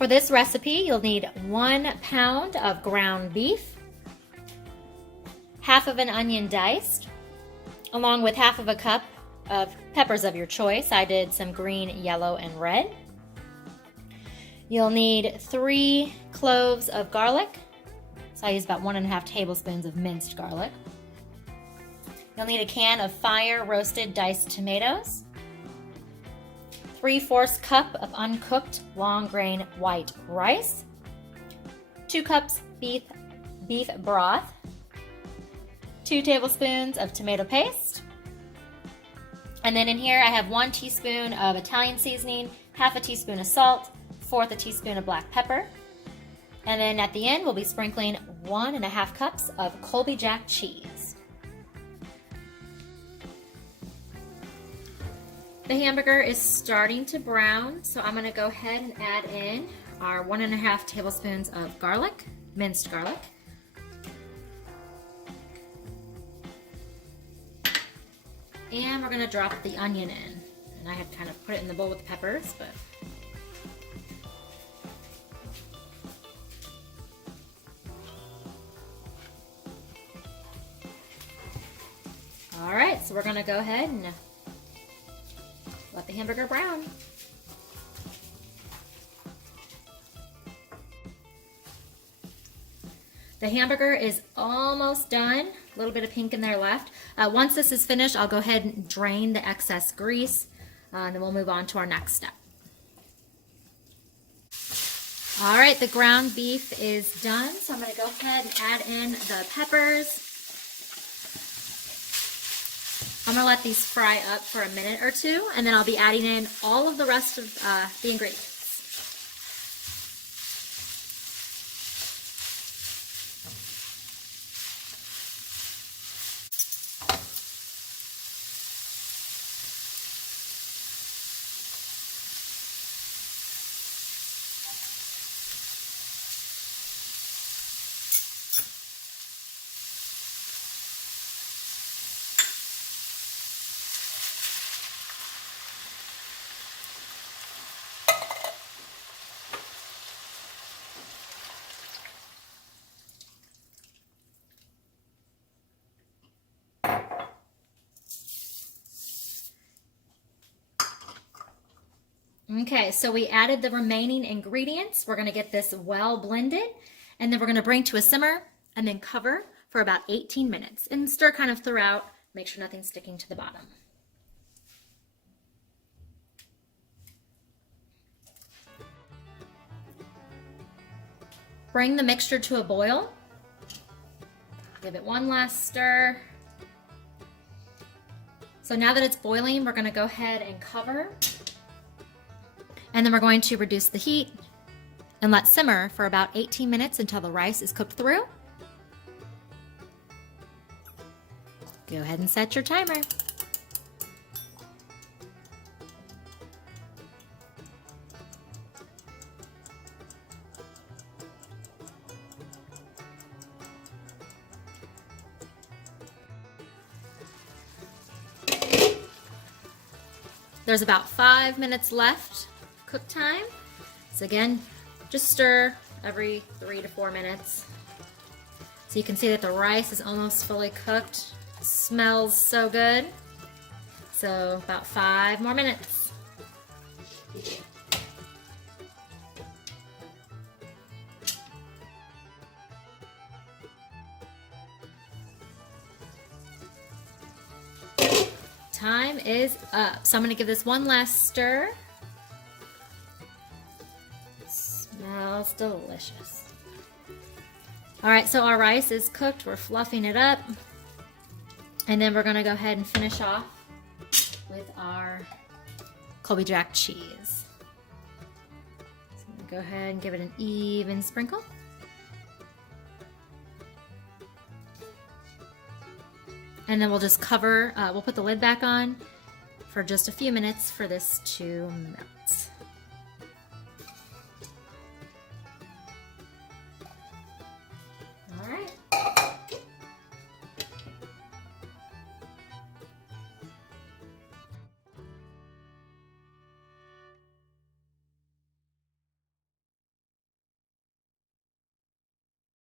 For this recipe, you'll need 1 pound of ground beef, half of an onion diced, along with half of a cup of peppers of your choice. I did some green, yellow, and red. You'll need 3 cloves of garlic. So I use about 1½ tablespoons of minced garlic. You'll need a can of fire roasted diced tomatoes, 3/4 cup of uncooked long grain white rice, 2 cups beef broth, 2 tablespoons of tomato paste, and then in here I have 1 teaspoon of Italian seasoning, half a teaspoon of salt, 1/4 teaspoon of black pepper, and then at the end we'll be sprinkling 1½ cups of Colby Jack cheese. The hamburger is starting to brown, so I'm going to go ahead and add in our 1½ tablespoons of garlic, minced garlic. And we're going to drop the onion in. And I had kind of put it in the bowl with the peppers, but all right, so we're going to go ahead and let the hamburger brown. The hamburger is almost done. A little bit of pink in there left. Once this is finished, I'll go ahead and drain the excess grease, and then we'll move on to our next step. All right, the ground beef is done, so I'm going to go ahead and add in the peppers. I'm going to let these fry up for a minute or two, and then I'll be adding in all of the rest of the ingredients. Okay, so we added the remaining ingredients. We're going to get this well blended, and then we're going to bring to a simmer and then cover for about 18 minutes and stir kind of throughout. Make sure nothing's sticking to the bottom. Bring the mixture to a boil. Give it one last stir. So now that it's boiling, we're going to go ahead and cover. And then we're going to reduce the heat and let simmer for about 18 minutes until the rice is cooked through. Go ahead and set your timer. There's about 5 minutes left cook time. So again, just stir every 3 to 4 minutes. So you can see that the rice is almost fully cooked. It smells so good. So about 5 more minutes. Time is up. So I'm going to give this one last stir. Smells delicious. All right, so our rice is cooked. We're fluffing it up. And then we're going to go ahead and finish off with our Colby Jack cheese. So I'm going to go ahead and give it an even sprinkle. And then we'll just cover, we'll put the lid back on for just a few minutes for this to melt.